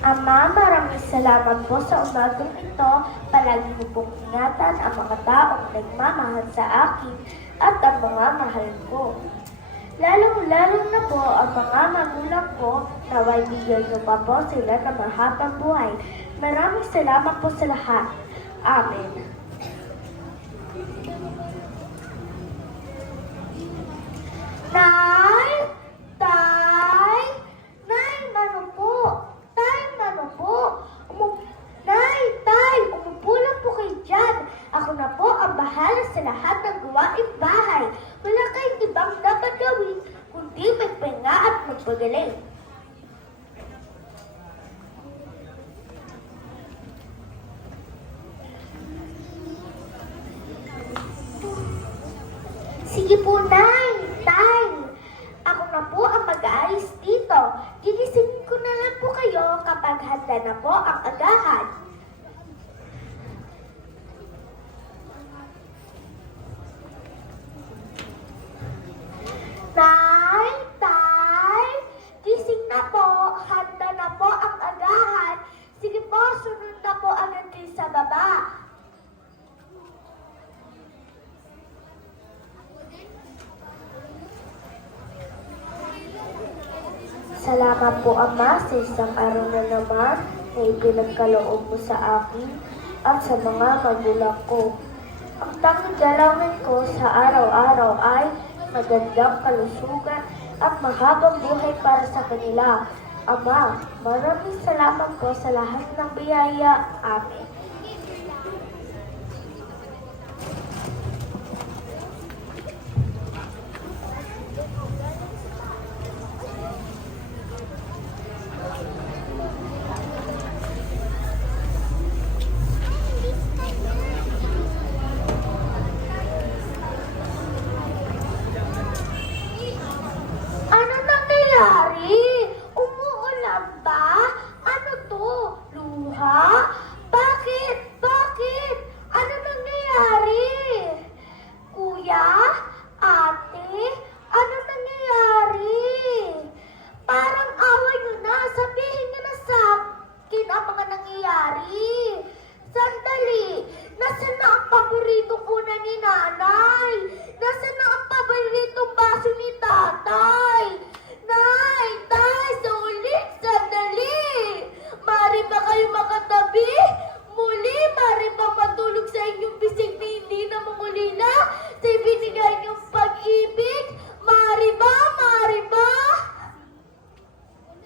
Ama, maraming salamat po sa umagang ito. Palagi mo pong ingatan ang mga taong nagmamahal sa akin at ang mga mahal ko. Lalong-lalo na po ang mga magulang ko, naway bigyan niyo pa po sila ng mahabang buhay. Maraming salamat po sa lahat. Amen. Nay! Tay! Nay, mano po? Tay, mano po? Nay, tay, umupo lang po kayo dyan. Ako na po ang bahala sa lahat ng gawaing bahay. Wala kayong ibang dapat gawin, kundi magpahinga at magpagaling. Sige po, Nay! Tay! Ako na po ang mag-aayos dito. Gigisingin ko na lang po kayo kapag handa na po ang agahan. Nay! Tay! Gising na po. Handa na po ang agahan. Sige po, sunod na po agad kayo sa baba. Salamat po, Ama, sa isang araw na naman na ipinagkaloob mo sa akin at sa mga magulang ko. Ang tanging dalangin ko sa araw-araw ay magandang kalusugan at mahabang buhay para sa kanila. Ama, maraming salamat po sa lahat ng biyaya. Amen.